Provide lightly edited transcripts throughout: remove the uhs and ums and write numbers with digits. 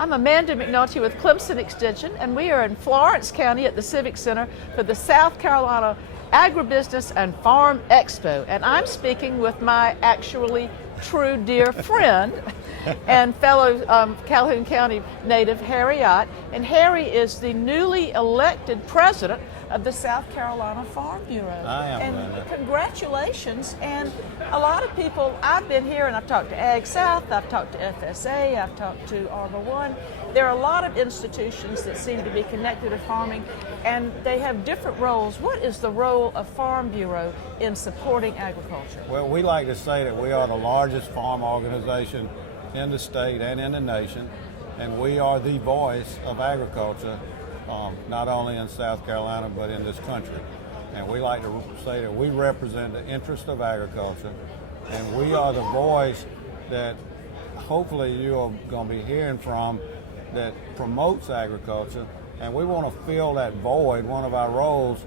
I'm Amanda McNulty with Clemson Extension, and we are in Florence County at the Civic Center for the South Carolina Agribusiness and Farm Expo. And I'm speaking with my actually true dear friend and fellow Calhoun County native, Harry Ott. And Harry is the newly elected president of the South Carolina Farm Bureau. I am. And congratulations. And a lot of people, I've been here and I've talked to Ag South, I've talked to FSA, I've talked to Arbor One. There are a lot of institutions that seem to be connected to farming, and they have different roles. What is the role of Farm Bureau in supporting agriculture? Well, we like to say that we are the largest farm organization in the state and in the nation, and we are the voice of agriculture, not only in South Carolina but in this country. And we like to say that we represent the interest of agriculture, and we are the voice that hopefully you are going to be hearing from that promotes agriculture, and we want to fill that void. One of our roles,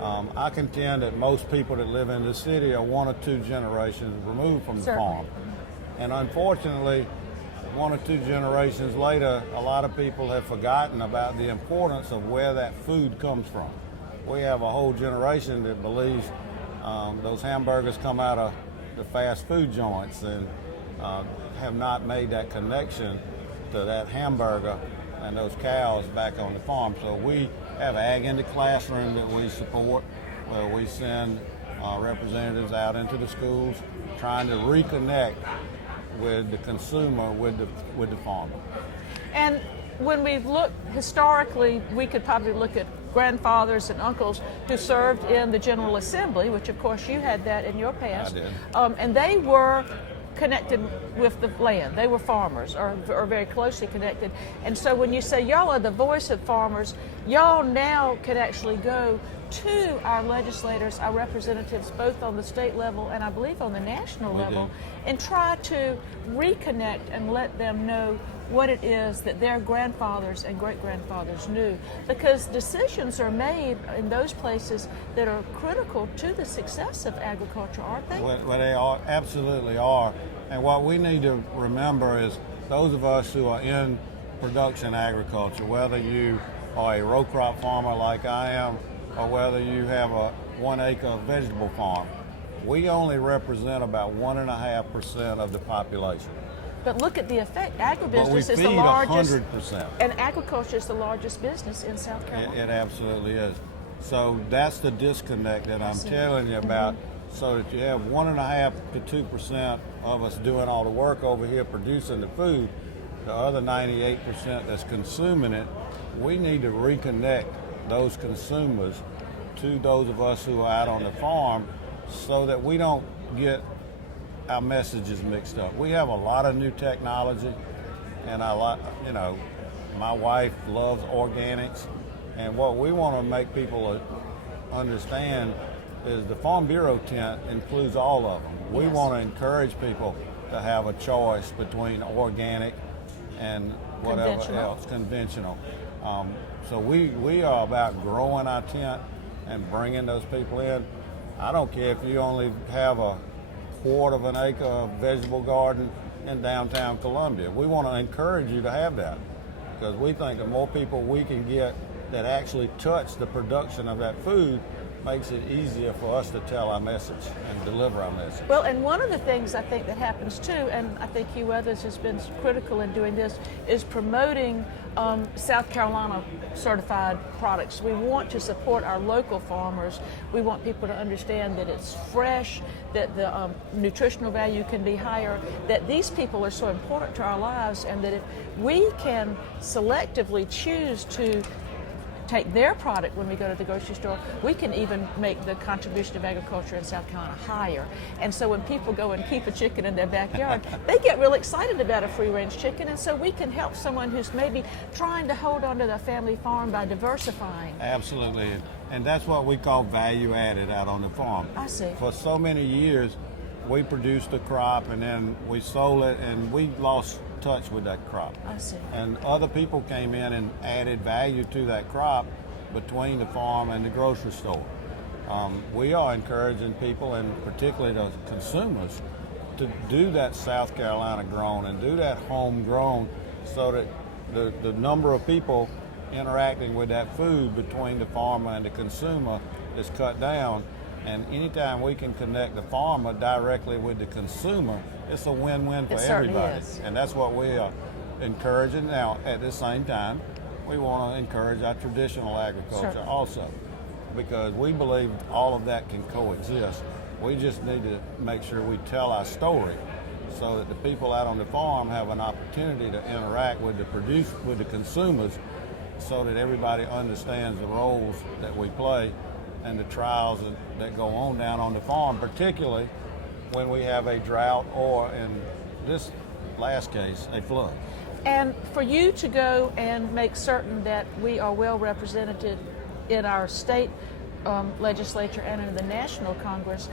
I contend that most people that live in the city are 1 or 2 generations removed from the farm. And unfortunately, 1 or 2 generations later, a lot of people have forgotten about the importance of where that food comes from. We have a whole generation that believes those hamburgers come out of the fast food joints and have not made that connection to that hamburger and those cows back on the farm. So we have Ag in the Classroom that we support, where we send representatives out into the schools trying to reconnect with the consumer, with the farmer. And when we look historically, we could probably look at grandfathers and uncles who served in the General Assembly, which of course you had that in your past. I did. And they were connected with the land. They were farmers, or very closely connected. And so when you say y'all are the voice of farmers, y'all now can actually go to our legislators, our representatives, both on the state level and I believe on the national level, and try to reconnect and let them know what it is that their grandfathers and great-grandfathers knew. Because decisions are made in those places that are critical to the success of agriculture, aren't they? Well, they are, absolutely are. And what we need to remember is those of us who are in production agriculture, whether you are a row crop farmer like I am, or whether you have a 1-acre vegetable farm, we only represent about 1.5% of the population. But look at the effect. Agribusiness is feed the largest, 100%. and agriculture is the largest business in South Carolina. It absolutely is. So that's the disconnect that I'm telling you about. So that you have 1.5 to 2% of us doing all the work over here producing the food, the other 98% that's consuming it. We need to reconnect those consumers to those of us who are out on the farm, so that we don't get our messages mixed up. We have a lot of new technology, and my wife loves organics, and what we want to make people understand is the Farm Bureau tent includes all of them. We want to encourage people to have a choice between organic and whatever else, conventional. So we are about growing our tent and bringing those people in. I don't care if you only have a 1/4 of an acre of vegetable garden in downtown Columbia. We want to encourage you to have that, because we think the more people we can get that actually touch the production of that food makes it easier for us to tell our message and deliver our message. Well, and one of the things I think that happens too, and I think Hugh Weathers has been critical in doing this, is promoting South Carolina certified products. We want to support our local farmers. We want people to understand that it's fresh, that the nutritional value can be higher, that these people are so important to our lives, and that if we can selectively choose to take their product when we go to the grocery store, we can even make the contribution of agriculture in South Carolina higher. And so when people go and keep a chicken in their backyard, they get real excited about a free-range chicken, and so we can help someone who's maybe trying to hold on to their family farm by diversifying. Absolutely, and that's what we call value added out on the farm. I see. For so many years, we produced a crop and then we sold it, and we lost touch with that crop. I see. And other people came in and added value to that crop between the farm and the grocery store. We are encouraging people, and particularly the consumers, to do that South Carolina grown and do that homegrown, so that the number of people interacting with that food between the farmer and the consumer is cut down. And anytime we can connect the farmer directly with the consumer, it's a win-win for everybody. Is. And that's what we are encouraging. Now, at the same time, we want to encourage our traditional agriculture also, because we believe all of that can coexist. We just need to make sure we tell our story so that the people out on the farm have an opportunity to interact with the consumers, so that everybody understands the roles that we play and the trials that go on down on the farm, particularly when we have a drought or, in this last case, a flood. And for you to go and make certain that we are well represented in our state legislature and in the National Congress,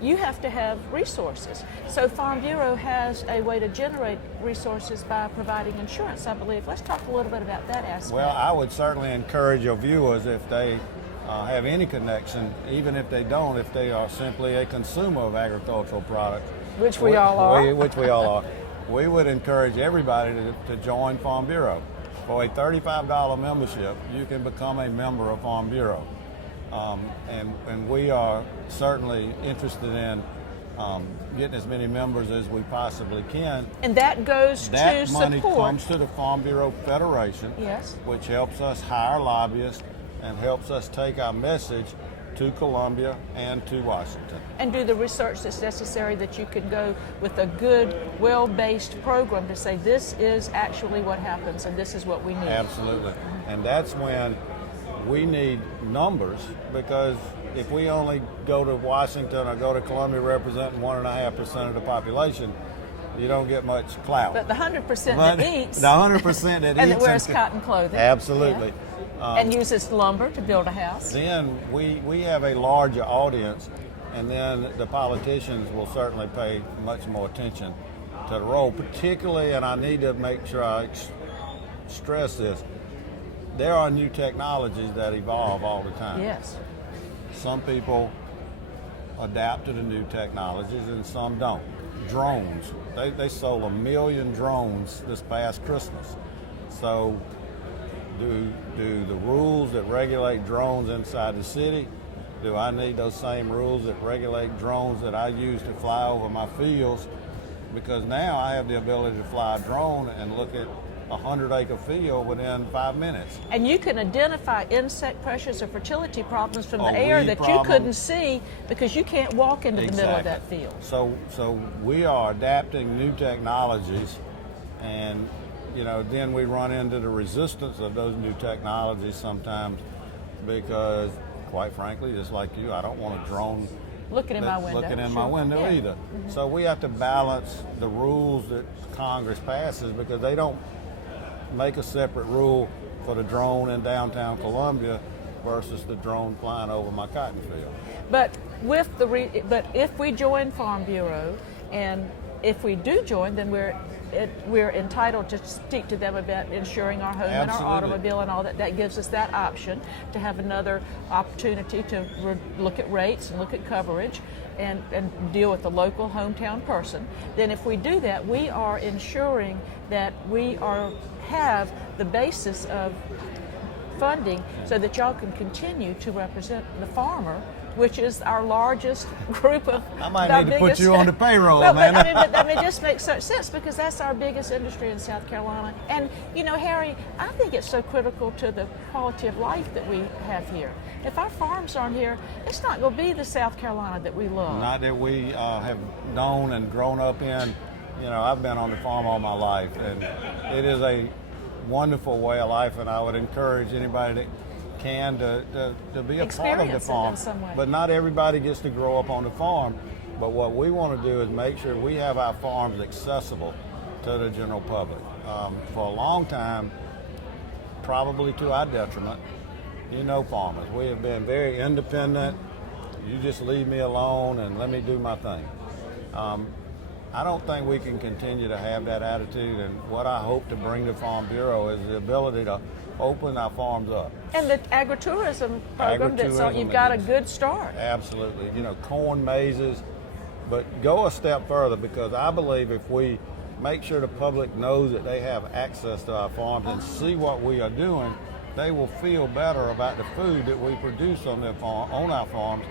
you have to have resources. So Farm Bureau has a way to generate resources by providing insurance, I believe. Let's talk a little bit about that aspect. Well, I would certainly encourage your viewers, if they have any connection, even if they don't, if they are simply a consumer of agricultural products, which we all are, we would encourage everybody to join Farm Bureau. For a $35 membership, you can become a member of Farm Bureau. And we are certainly interested in getting as many members as we possibly can. And that goes that to money support. comes to the Farm Bureau Federation, yes, which helps us hire lobbyists and helps us take our message to Columbia and to Washington. And do the research that's necessary that you can go with a good, well-based program to say this is actually what happens and this is what we need. Absolutely. And that's when we need numbers, because if we only go to Washington or go to Columbia representing 1.5% of the population, you don't get much clout. But the 100% that eats. The 100% that eats. And that wears cotton clothing. Absolutely. Yeah. And uses lumber to build a house. Then we have a larger audience, and then the politicians will certainly pay much more attention to the role, particularly, and I need to make sure I stress this, there are new technologies that evolve all the time. Yes. Some people adapt to the new technologies and some don't. Drones. They sold 1 million drones this past Christmas. So do the rules that regulate drones inside the city, do I need those same rules that regulate drones that I use to fly over my fields? Because now I have the ability to fly a drone and look at a 100-acre field within 5 minutes. And you can identify insect pressures or fertility problems from the air that you couldn't see because you can't walk into the middle of that field. So we are adapting new technologies, and then we run into the resistance of those new technologies sometimes, because quite frankly, just like you, I don't want a drone looking in my window either. Mm-hmm. So we have to balance the rules that Congress passes, because they don't make a separate rule for the drone in downtown Columbia versus the drone flying over my cotton field. But if we join Farm Bureau, and if we do join, then we're entitled to speak to them about insuring our home and our automobile and all that. That gives us that option to have another opportunity to look at rates and look at coverage and deal with the local hometown person. Then if we do that, we are ensuring that we have the basis of funding so that y'all can continue to represent the farmer, which is our largest group of. I might need to put you on the payroll, man. But it just makes such sense, because that's our biggest industry in South Carolina. And Harry, I think it's so critical to the quality of life that we have here. If our farms aren't here, it's not going to be the South Carolina that we love. Not that we have known and grown up in. I've been on the farm all my life, and it is a wonderful way of life, and I would encourage anybody that can to be a part of the farm. In some way. But not everybody gets to grow up on the farm. But what we want to do is make sure we have our farms accessible to the general public. For a long time, probably to our detriment, farmers, we have been very independent. You just leave me alone and let me do my thing. I don't think we can continue to have that attitude, and what I hope to bring to Farm Bureau is the ability to open our farms up. And the agritourism program, you've got a good start. Absolutely. Corn mazes, but go a step further, because I believe if we make sure the public knows that they have access to our farms and see what we are doing, they will feel better about the food that we produce on their farm, on our farms,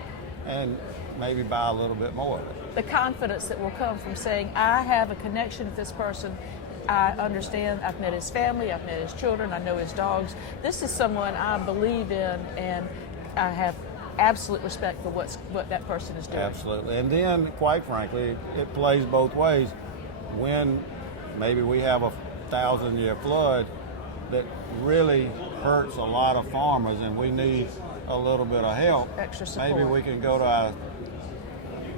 and maybe buy a little bit more of it. The confidence that will come from saying, I have a connection with this person, I understand, I've met his family, I've met his children, I know his dogs. This is someone I believe in, and I have absolute respect for what that person is doing. Absolutely. And then, quite frankly, it plays both ways. When maybe we have a 1,000-year flood that really hurts a lot of farmers and we need a little bit of help, Extra support. maybe we can go to our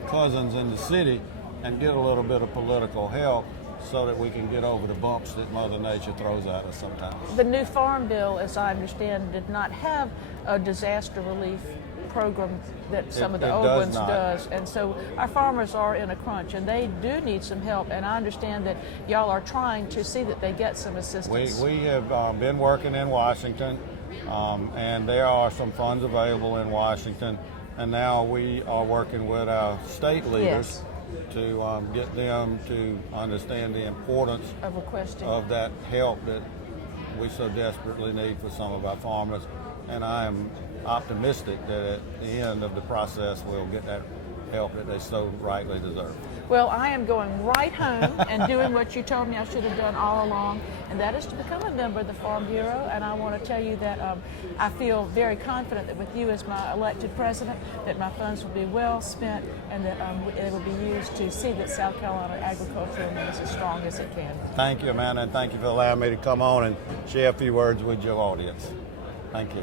cousins in the city and get a little bit of political help so that we can get over the bumps that Mother Nature throws at us sometimes. The new Farm Bill, as I understand, did not have a disaster relief program that some of the old ones does, and so our farmers are in a crunch and they do need some help, and I understand that y'all are trying to see that they get some assistance. We have been working in Washington, and there are some funds available in Washington, and now we are working with our state leaders to get them to understand the importance of requesting of that help that we so desperately need for some of our farmers. And I am optimistic that at the end of the process we'll get that help that they so rightly deserve. Well, I am going right home and doing what you told me I should have done all along, and that is to become a member of the Farm Bureau. And I want to tell you that I feel very confident that with you as my elected president, that my funds will be well spent and that it will be used to see that South Carolina agriculture remains as strong as it can. Thank you, Amanda, and thank you for allowing me to come on and share a few words with your audience. Thank you.